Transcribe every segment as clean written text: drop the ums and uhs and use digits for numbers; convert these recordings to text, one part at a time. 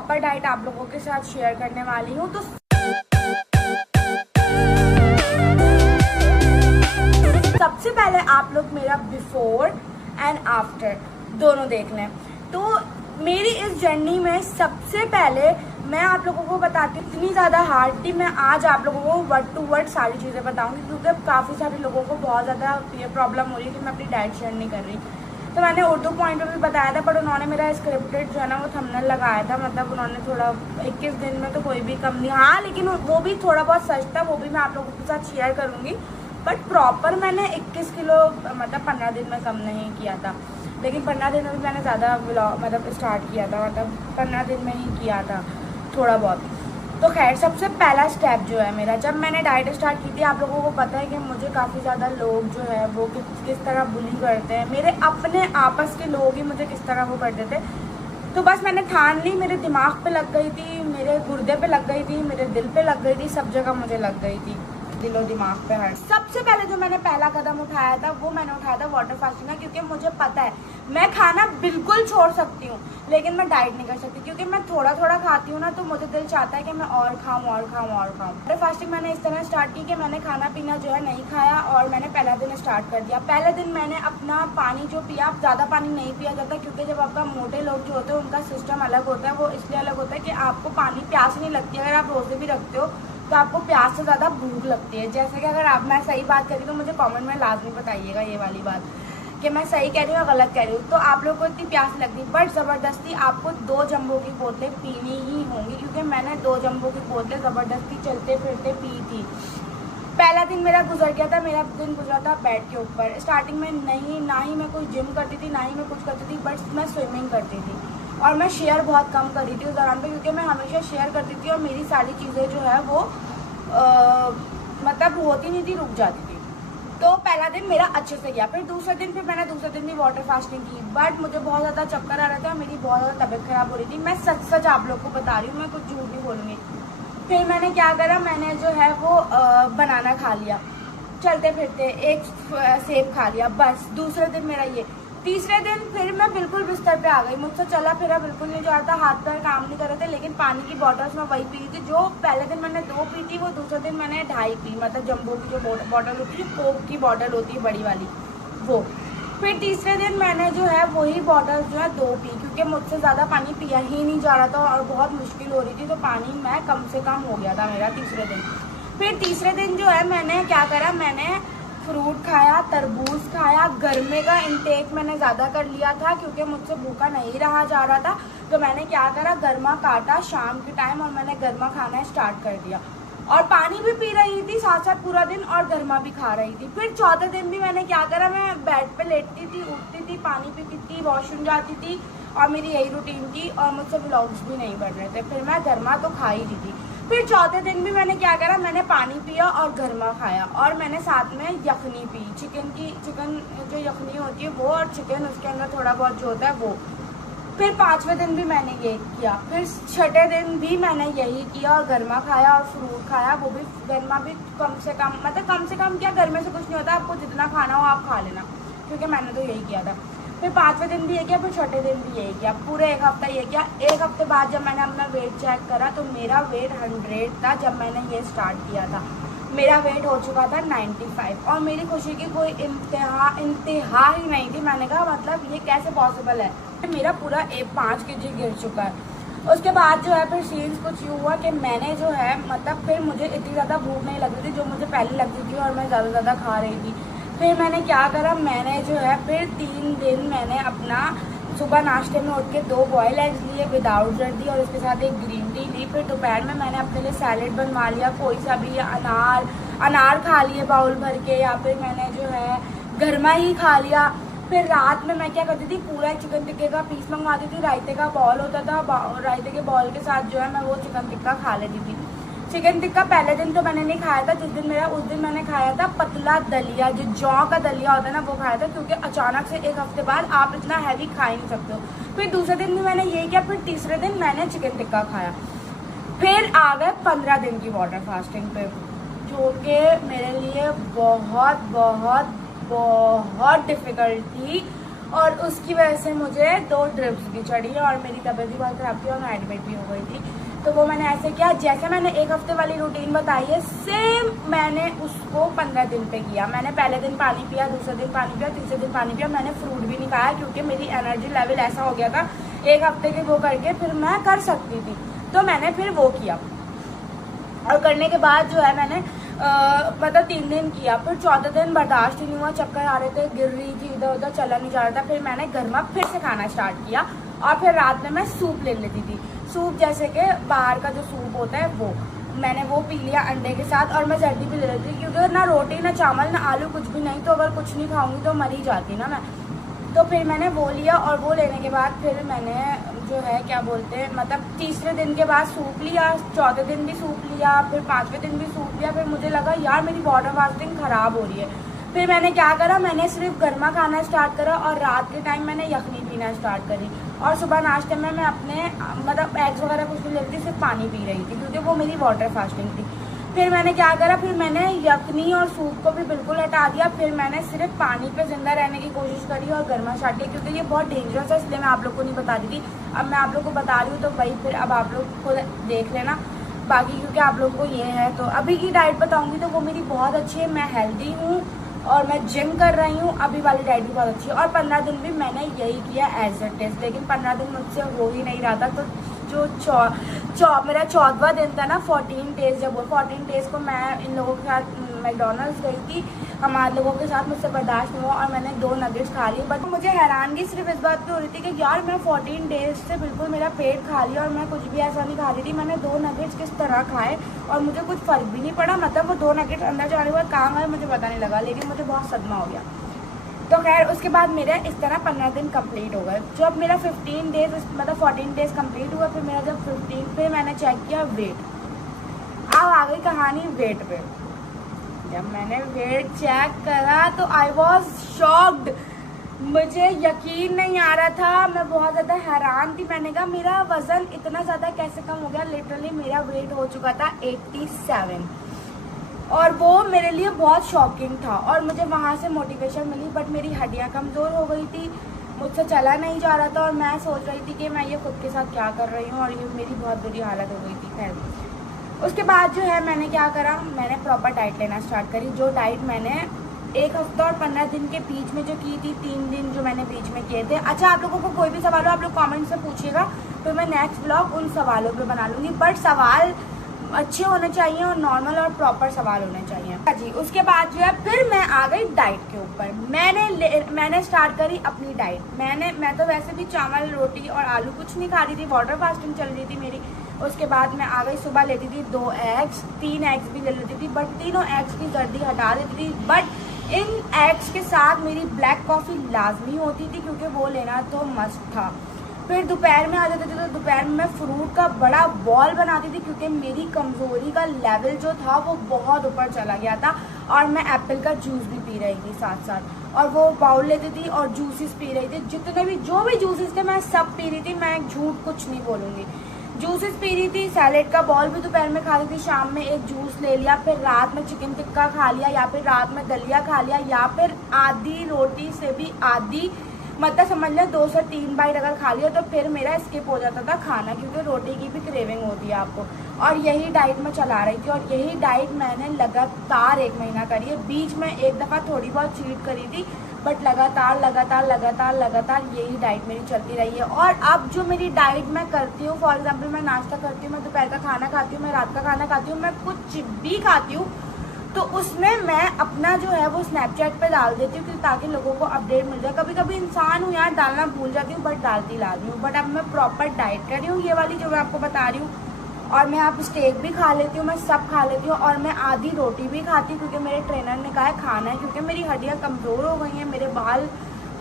Proper diet आप लोगों के साथ शेयर करने वाली हूँ। तो सबसे पहले आप लोग मेरा बिफोर एंड आफ्टर दोनों देख लें। तो मेरी इस जर्नी में सबसे पहले मैं आप लोगों को बताती हूँ, इतनी ज़्यादा हार्ड थी। मैं आज आप लोगों को वर्ड टू वर्ड सारी चीज़ें बताऊंगी, क्योंकि काफ़ी सारे लोगों को बहुत ज़्यादा ये प्रॉब्लम हो रही है कि मैं अपनी डाइट शेयर नहीं कर रही। तो मैंने उर्दू पॉइंट पे भी बताया था, बट उन्होंने मेरा स्क्रिप्टेड जो है ना वो थंबनेल लगाया था। मतलब उन्होंने थोड़ा 21 दिन में तो कोई भी कम नहीं, हाँ लेकिन वो भी थोड़ा बहुत सच था, वो भी मैं आप लोगों के साथ शेयर करूँगी। बट प्रॉपर मैंने 21 किलो मतलब 15 दिन में कम नहीं किया था, लेकिन 15 दिन में भी मैंने ज़्यादा मतलब स्टार्ट किया था, मतलब 15 दिन में ही किया था थोड़ा बहुत। तो खैर सबसे पहला स्टेप जो है मेरा, जब मैंने डाइट स्टार्ट की थी, आप लोगों को पता है कि मुझे काफ़ी ज़्यादा लोग जो है वो किस तरह बुली करते हैं, मेरे अपने आपस के लोग ही मुझे किस तरह वो करते थे। तो बस मैंने ठान ली, मेरे दिमाग पे लग गई थी, मेरे गुर्दे पे लग गई थी, मेरे दिल पे लग गई थी, सब जगह मुझे लग गई थी, दिलो दिमाग पे हर। सबसे पहले जो मैंने पहला कदम उठाया था वो मैंने उठाया था वाटर फास्टिंग का, क्योंकि मुझे पता है मैं खाना बिल्कुल छोड़ सकती हूँ लेकिन मैं डाइट नहीं कर सकती, क्योंकि मैं थोड़ा थोड़ा खाती हूँ ना, तो मुझे दिल चाहता है कि मैं और खाऊँ और खाऊँ और खाऊँ। वाटर फास्टिंग मैंने इस तरह स्टार्ट की कि मैंने खाना पीना जो है नहीं खाया और मैंने पहला दिन स्टार्ट कर दिया। पहले दिन मैंने अपना पानी जो पिया, ज़्यादा पानी नहीं पिया जाता, क्योंकि जब आपका मोटे लोग जो होते हैं उनका सिस्टम अलग होता है। वो इसलिए अलग होता है कि आपको पानी प्यास नहीं लगती, अगर आप रोज़े भी रखते हो तो आपको प्यास से ज़्यादा भूख लगती है। जैसे कि अगर आप, मैं सही बात करी तो मुझे कमेंट में लाजमी बताइएगा ये वाली बात कि मैं सही कह रही हूँ या गलत कह रही हूँ। तो आप लोगों को इतनी प्यास लगती है, बट ज़बरदस्ती आपको 2 जंबो की बोतलें पीनी ही होंगी, क्योंकि मैंने 2 जंबो की बोतलें ज़बरदस्ती चलते फिरते पी थी। पहला दिन मेरा गुजर गया था, मेरा दिन गुजरा था बेड के ऊपर। स्टार्टिंग में ना ही मैं कोई जिम करती थी, ना ही मैं कुछ करती थी, बट मैं स्विमिंग करती थी और मैं शेयर बहुत कम करी थी उस दौरान पे, क्योंकि मैं हमेशा शेयर करती थी और मेरी सारी चीज़ें जो है वो मतलब होती नहीं थी, रुक जाती थी। तो पहला दिन मेरा अच्छे से गया। फिर दूसरे दिन भी वाटर फास्टिंग की, बट मुझे बहुत ज़्यादा चक्कर आ रहा था, मेरी बहुत ज़्यादा तबीयत खराब हो रही थी। मैं सच आप लोग को बता रही हूँ, मैं कुछ झूठ नहीं बोलूँगी। फिर मैंने क्या करा, मैंने जो है वो बनाना खा लिया, चलते फिरते एक सेब खा लिया, बस। दूसरे दिन मेरा ये। तीसरे दिन फिर मैं बिल्कुल बिस्तर पे आ गई, मुझसे चला फिरा बिल्कुल नहीं जा रहा था, हाथ पैर काम नहीं कर रहे थे, लेकिन पानी की बॉटल्स मैं वही पी रही थी जो पहले दिन मैंने 2 पी थी, वो दूसरे दिन मैंने 2.5 पी, मतलब जम्बो की जो बॉटल होती है, कोक की बॉटल होती है बड़ी वाली, वो। फिर तीसरे दिन मैंने जो है वही बॉटल जो है 2 पी, क्योंकि मुझसे ज़्यादा पानी पिया ही नहीं जा रहा था और बहुत मुश्किल हो रही थी, तो पानी मैं कम से कम हो गया था मेरा तीसरे दिन। फिर तीसरे दिन जो है मैंने क्या करा, मैंने फ्रूट खाया, तरबूज खाया, गर्मी का इंटेक मैंने ज़्यादा कर लिया था क्योंकि मुझसे भूखा नहीं रहा जा रहा था। तो मैंने क्या करा, गर्मा काटा शाम के टाइम और मैंने गर्मा खाना स्टार्ट कर दिया और पानी भी पी रही थी साथ साथ पूरा दिन और गर्मा भी खा रही थी। फिर चौथे दिन भी मैंने क्या करा, मैं बेड पे लेटती थी, उठती थी, पानी पीती थी, वॉशरूम जाती थी और मेरी यही रूटीन थी और मुझसे व्लॉग्स भी नहीं बन रहे थे। फिर मैं गर्मा तो खा ही रही थी। फिर चौथे दिन भी मैंने क्या करा, मैंने पानी पिया और गर्मा खाया और मैंने साथ में यखनी पी, चिकन जो यखनी होती है वो, और चिकन उसके अंदर थोड़ा बहुत जो होता है वो। फिर 5वें दिन भी मैंने ये किया। फिर 6ठे दिन भी मैंने यही किया और गर्मा खाया और फ्रूट खाया, वो भी गर्मा भी कम से कम, मतलब कम से कम क्या, गर्मे से कुछ नहीं होता, आपको जितना खाना हो आप खा लेना, क्योंकि मैंने तो यही किया था। फिर 5वें दिन भी ये किया, फिर 6ठे दिन भी यही किया, पूरे 1 हफ्ता ये किया। 1 हफ्ते बाद जब मैंने अपना वेट चेक करा तो मेरा वेट 100 था। जब मैंने ये स्टार्ट किया था मेरा वेट हो चुका था 95 और मेरी खुशी की कोई इंतहा ही नहीं थी। मैंने कहा मतलब ये कैसे पॉसिबल है, मेरा पूरा 5 kg गिर चुका है। उसके बाद जो है फिर सीन्स कुछ यूँ हुआ कि मैंने जो है मतलब फिर मुझे इतनी ज़्यादा भूख नहीं लग रही थी जो मुझे पहले लगती थी और मैं ज़्यादा खा रही थी। फिर मैंने क्या करा, मैंने जो है फिर 3 दिन मैंने अपना सुबह नाश्ते में उठ के 2 बॉयल एग्स लिए विदाउट जर्दी और उसके साथ एक ग्रीन टी ली। फिर दोपहर में मैंने अपने लिए सैलेड बनवा लिया, कोई सा भी, अनार खा लिए बाउल भर के, या फिर मैंने जो है गर्मा ही खा लिया। फिर रात में मैं क्या करती थी, पूरा चिकन टिक्के का पीस मंगवाती थी, रायते का बॉल होता था, रायते के बॉल के साथ जो है मैं वो चिकन टिक्का खा लेती थी। चिकन टिक्का पहले दिन तो मैंने नहीं खाया था, उस दिन मैंने खाया था पतला दलिया, जो जौ का दलिया होता है ना, वो खाया था, क्योंकि अचानक से 1 हफ्ते बाद आप इतना हैवी खा ही नहीं सकते हो। फिर दूसरे दिन भी मैंने यही किया, फिर तीसरे दिन मैंने चिकन टिक्का खाया। फिर आ गए 15 दिन की वाटर फास्टिंग पे, जो कि मेरे लिए बहुत बहुत बहुत डिफ़िकल्ट थी और उसकी वजह से मुझे 2 ड्रिप्स भी चढ़ी और मेरी तबीयत भी बहुत ख़राब थी और मैं एडमिट भी हो गई थी। तो वो मैंने ऐसे किया, जैसे मैंने 1 हफ्ते वाली रूटीन बताई है सेम मैंने उसको 15 दिन पे किया। मैंने पहले दिन पानी पिया, दूसरे दिन पानी पिया, तीसरे दिन पानी पिया। मैंने फ्रूट भी नहीं खाया क्योंकि मेरी एनर्जी लेवल ऐसा हो गया था 1 हफ्ते के वो करके फिर मैं कर सकती थी। तो मैंने फिर वो किया और करने के बाद जो है मैंने मतलब 3 दिन किया। फिर 14 दिन बर्दाश्त ही नहीं हुआ, चक्कर आ रहे थे, गिर रही थी, इधर उधर चला नहीं जा रहा था। फिर मैंने गर्मा फिर से खाना स्टार्ट किया और फिर रात में मैं सूप ले लेती थी। सूप जैसे कि बाहर का जो सूप होता है वो मैंने वो पी लिया अंडे के साथ। और मैं जर्दी भी ले लेती क्योंकि ना रोटी ना चावल ना आलू कुछ भी नहीं, तो अगर कुछ नहीं खाऊंगी तो मर ही जाती ना मैं। तो फिर मैंने वो लिया और वो लेने के बाद फिर मैंने जो है क्या बोलते हैं मतलब तीसरे दिन के बाद सूप लिया, चौथे दिन भी सूप लिया, फिर 5वें दिन भी सूप लिया। फिर मुझे लगा यार मेरी वाटर फास्टिंग ख़राब हो रही है। फिर मैंने क्या करा, मैंने सिर्फ गर्मा खाना स्टार्ट करा और रात के टाइम मैंने यखनी पीना स्टार्ट करी। और सुबह नाश्ते में मैं अपने मतलब एग्स वगैरह कुछ नहीं लेती, सिर्फ पानी पी रही थी क्योंकि वो मेरी वाटर फास्टिंग थी। फिर मैंने क्या करा, फिर मैंने यखनी और सूप को भी बिल्कुल हटा दिया। फिर मैंने सिर्फ पानी पे जिंदा रहने की कोशिश करी और गर्मा स्टार्ट किया क्योंकि ये बहुत डेंजरस है, इसलिए मैं आप लोग को नहीं बता रही थी। अब मैं आप लोग को बता रही हूँ तो भाई फिर अब आप लोग को देख लेना बाकी, क्योंकि आप लोग को ये है। तो अभी की डाइट बताऊँगी तो वो मेरी बहुत अच्छी है, मैं हेल्दी हूँ और मैं जिम कर रही हूँ। अभी वाली डाइट भी बहुत अच्छी है और 15 दिन भी मैंने यही किया एज इट इज, लेकिन 15 दिन मुझसे हो ही नहीं रहा था। तो जो मेरा 14वां दिन था ना 14 डेज, जब वो 14 डेज को मैं इन लोगों के साथ मैकडोनल्ड्स गई थी, हमारे लोगों के साथ, मुझसे बर्दाश्त नहीं हुआ और मैंने 2 नगेट्स खा लिए। बट मुझे हैरानगी सिर्फ इस बात की हो रही थी कि यार मैं 14 डेज से बिल्कुल मेरा पेट खाली और मैं कुछ भी ऐसा नहीं खा रही थी। मैंने 2 नगेट्स किस तरह खाए और मुझे कुछ फ़र्क भी नहीं पड़ा। मतलब वो 2 नगेट्स अंदर जाने के बाद कहाँ गए मुझे पता नहीं लगा, लेकिन मुझे बहुत सदमा हो गया। तो खैर उसके बाद मेरा इस तरह 15 दिन कंप्लीट हो गए। जब मेरा 15 डेज मतलब 14 डेज कंप्लीट हुआ, फिर मेरा जब 15 पे मैंने चेक किया वेट। अब आ गई कहानी वेट पे। जब मैंने वेट चेक करा तो आई वॉज शॉक्ड, मुझे यकीन नहीं आ रहा था, मैं बहुत ज़्यादा हैरान थी। मैंने कहा मेरा वज़न इतना ज़्यादा कैसे कम हो गया। लिटरली मेरा वेट हो चुका था 87 और वो मेरे लिए बहुत शॉकिंग था और मुझे वहाँ से मोटिवेशन मिली। बट मेरी हड्डियाँ कमज़ोर हो गई थी, मुझसे चला नहीं जा रहा था और मैं सोच रही थी कि मैं ये खुद के साथ क्या कर रही हूँ और ये मेरी बहुत बुरी हालत हो गई थी। खैर उसके बाद जो है मैंने क्या करा, मैंने प्रॉपर डाइट लेना स्टार्ट करी। जो डाइट मैंने 1 हफ्ता और 15 दिन के बीच में जो की थी, 3 दिन जो मैंने बीच में किए थे। अच्छा आप लोगों को कोई भी सवाल हो आप लोग कमेंट से पूछिएगा, फिर मैं नेक्स्ट ब्लॉग उन सवालों पे बना लूँगी। बट सवाल अच्छे होने चाहिए और नॉर्मल और प्रॉपर सवाल होने चाहिए। जी उसके बाद जो है फिर मैं आ गई डाइट के ऊपर। मैंने स्टार्ट करी अपनी डाइट। मैं तो वैसे भी चावल रोटी और आलू कुछ नहीं खा रही थी, वाटर फास्टिंग चल रही थी मेरी। उसके बाद मैं आ गई, सुबह लेती थी 2 एग्स, 3 एग्स भी ले लेती थी, बट तीनों एग्स की जर्दी हटा देती थी। बट इन एग्स के साथ मेरी ब्लैक कॉफ़ी लाजमी होती थी क्योंकि वो लेना तो मस्ट था। फिर दोपहर में आ जाते थे तो दोपहर में मैं फ्रूट का बड़ा बॉल बनाती थी क्योंकि मेरी कमज़ोरी का लेवल जो था वो बहुत ऊपर चला गया था। और मैं एप्पल का जूस भी पी रही थी साथ साथ, और वो बाउल लेती थी और जूसेस पी रही थी। जितने भी जो भी जूसेस थे मैं सब पी रही थी, मैं झूठ कुछ नहीं बोलूँगी। जूसेस पी रही थी, सैलेड का बॉल भी दोपहर में खाती थी, शाम में एक जूस ले लिया, फिर रात में चिकन टिक्का खा लिया या फिर रात में दलिया खा लिया या फिर आधी रोटी से भी आधी मतलब समझ लें 2 से 3 बाइट अगर खा लिया तो फिर मेरा स्किप हो जाता था खाना, क्योंकि रोटी की भी क्रेविंग होती है आपको। और यही डाइट मैं चला रही थी और यही डाइट मैंने लगातार 1 महीना करी है। बीच में एक दफ़ा थोड़ी बहुत चीट करी थी, बट लगातार यही डाइट मेरी चलती रही है। और अब जो मेरी डाइट मैं करती हूँ, फॉर एग्जाम्पल मैं नाश्ता करती हूँ, मैं दोपहर का खाना खाती हूँ, मैं रात का खाना खाती हूँ, मैं कुछ भी खाती हूँ तो उसमें मैं अपना जो है वो स्नैपचैट पे डाल देती हूँ ताकि लोगों को अपडेट मिल जाए। कभी कभी इंसान हूँ यार, डालना भूल जाती हूँ, बट डालती लाजमी हूँ। बट अब मैं प्रॉपर डाइट कर रही हूँ, ये वाली जो मैं आपको बता रही हूँ। और मैं आप स्टेक भी खा लेती हूँ, मैं सब खा लेती हूँ, और मैं आधी रोटी भी खाती हूँ क्योंकि मेरे ट्रेनर ने कहा है खाना है, क्योंकि मेरी हड्डियाँ कमज़ोर हो गई हैं, मेरे बाल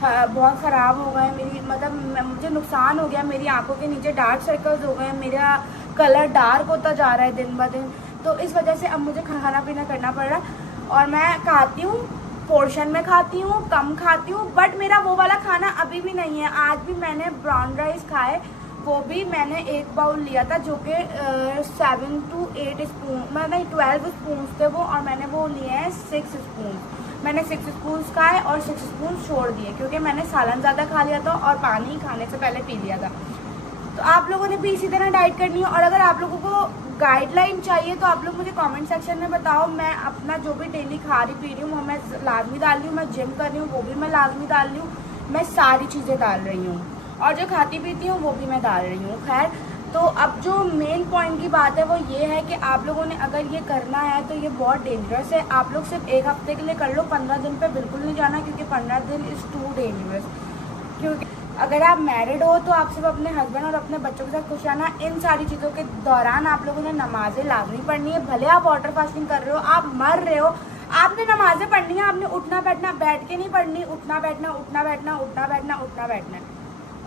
बहुत ख़राब हो गए, मेरी मतलब मुझे नुकसान हो गया, मेरी आंखों के नीचे डार्क सर्कल्स हो गए, मेरा कलर डार्क होता जा रहा है दिन ब दिन। तो इस वजह से अब मुझे खाना पीना करना पड़ रहा है। और मैं खाती हूँ, पोर्शन में खाती हूँ, कम खाती हूँ, बट मेरा वो वाला खाना अभी भी नहीं है। आज भी मैंने ब्राउन राइस खाए, वो भी मैंने 1 बाउल लिया था जो कि 7 to 8 स्पून मतलब 12 स्पून थे वो, और मैंने वो लिए हैं 6 स्पून। मैंने 6 स्पून खाए और 6 स्पून छोड़ दिए क्योंकि मैंने सालन ज़्यादा खा लिया था और पानी खाने से पहले पी लिया था। तो आप लोगों ने भी इसी तरह डाइट करनी है। और अगर आप लोगों को गाइडलाइन चाहिए तो आप लोग मुझे कमेंट सेक्शन में बताओ। मैं अपना जो भी डेली खा रही पी रही हूँ वो मैं लाजमी डाल रही हूँ, मैं जिम कर रही हूँ वो भी मैं लाजमी डाल रही हूँ, मैं सारी चीज़ें डाल रही हूँ और जो खाती पीती हूँ वो भी मैं डाल रही हूँ। खैर, तो अब जो मेन पॉइंट की बात है वो ये है कि आप लोगों ने अगर ये करना है तो ये बहुत डेंजरस है। आप लोग सिर्फ 1 हफ्ते के लिए कर लो, 15 दिन पे बिल्कुल नहीं जाना क्योंकि 15 दिन इज़ टू डेंजरस। क्योंकि अगर आप मैरिड हो तो आप सिर्फ अपने हस्बैंड और अपने बच्चों के साथ खुश रहना। इन सारी चीज़ों के दौरान आप लोगों ने नमाजें लाजमी पढ़नी है। भले आप वाटर फास्टिंग कर रहे हो, आप मर रहे हो, आपने नमाजें पढ़नी है। आपने उठना बैठना बैठ के नहीं पढ़नी, उठना बैठना उठना बैठना उठना बैठना उठना बैठना है।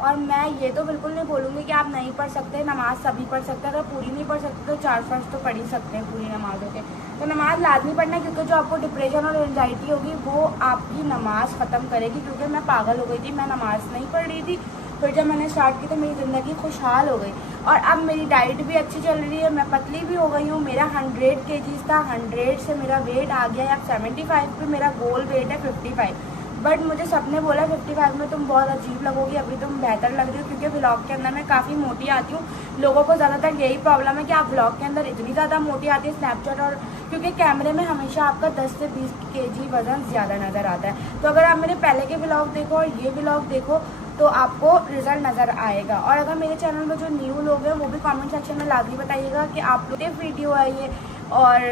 और मैं ये तो बिल्कुल नहीं बोलूँगी कि आप नहीं पढ़ सकते, नमाज सभी पढ़ सकते हैं। अगर पूरी नहीं पढ़ सकते तो 4 फर्ज तो पढ़ ही सकते हैं पूरी नमाजों के। तो नमाज लाजमी पढ़ना है क्योंकि जो आपको डिप्रेशन और एंजाइटी होगी वो आपकी नमाज ख़त्म करेगी। क्योंकि मैं पागल हो गई थी, मैं नमाज नहीं पढ़ रही थी, फिर जब मैंने स्टार्ट की तो मेरी ज़िंदगी खुशहाल हो गई। और अब मेरी डाइट भी अच्छी चल रही है, मैं पतली भी हो गई हूँ। मेरा 100 kg था, 100 से मेरा वेट आ गया है अब 75 पे। मेरा गोल वेट है 55। बट मुझे सबने बोला 55 में तुम बहुत अजीब लगोगी, अभी तुम बेहतर लग रही हो क्योंकि व्लॉग के अंदर मैं काफ़ी मोटी आती हूँ। लोगों को ज़्यादातर यही प्रॉब्लम है कि आप व्लॉग के अंदर इतनी ज़्यादा मोटी आती है स्नैपचैट और क्योंकि कैमरे में हमेशा आपका 10 से 20 kg वज़न ज़्यादा नज़र आता है। तो अगर आप मेरे पहले के व्लॉग देखो और ये व्लॉग देखो तो आपको रिजल्ट नज़र आएगा। और अगर मेरे चैनल में जो न्यू लोग हैं वो भी कमेंट सेक्शन में लाजमी बताइएगा कि आप लोग वीडियो है ये। और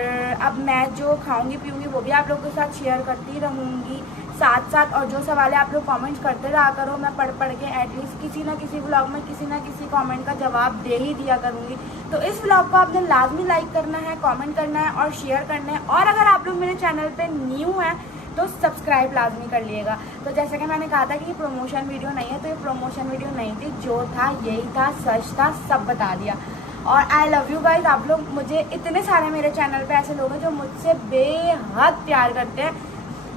अब मैं जो खाऊंगी पीऊँगी वो भी आप लोगों के साथ शेयर करती रहूँगी साथ साथ। और जो सवाल आप लोग कमेंट्स करते रहा करो, मैं पढ़ के एटलीस्ट किसी ना किसी व्लॉग में किसी ना किसी कमेंट का जवाब दे ही दिया करूँगी। तो इस व्लॉग को आपने लाजमी लाइक करना है, कमेंट करना है और शेयर करना है। और अगर आप लोग मेरे चैनल पे न्यू हैं तो सब्सक्राइब लाजमी कर लिएगा। तो जैसे कि मैंने कहा था कि ये प्रमोशन वीडियो नहीं है, तो ये प्रमोशन वीडियो नहीं थी, जो था यही था, सच था, सब बता दिया। और आई लव यू गाइज। आप लोग मुझे इतने सारे मेरे चैनल पे ऐसे लोग हैं जो मुझसे बेहद प्यार करते हैं।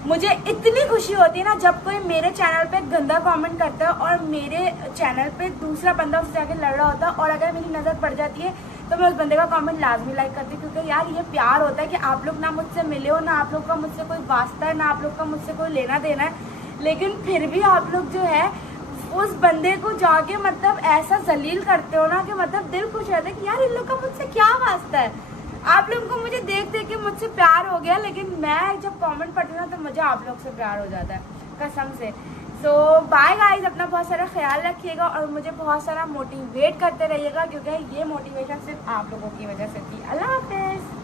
मुझे इतनी खुशी होती है ना जब कोई मेरे चैनल पे गंदा कमेंट करता है और मेरे चैनल पे दूसरा बंदा उससे जाके लड़ रहा होता है और अगर मेरी नज़र पड़ जाती है तो मैं उस बंदे का कमेंट लाजमी लाइक करती हूँ। क्योंकि यार ये प्यार होता है कि आप लोग ना मुझसे मिले हो, ना आप लोग का मुझसे कोई वास्ता है, ना आप लोग का मुझसे कोई लेना देना है, लेकिन फिर भी आप लोग जो है उस बंदे को जाके मतलब ऐसा जलील करते हो ना कि मतलब दिल खुश रहता है कि यार इन लोग का मुझसे क्या वास्ता है। आप लोगों को मुझे देख देख के मुझसे प्यार हो गया, लेकिन मैं जब कमेंट पढ़ती हूँ ना तो मुझे आप लोग से प्यार हो जाता है कसम से। सो बाय गाइस, अपना बहुत सारा ख्याल रखिएगा और मुझे बहुत सारा मोटिवेट करते रहिएगा क्योंकि ये मोटिवेशन सिर्फ आप लोगों की वजह से थी। अल्लाह हाफिज़।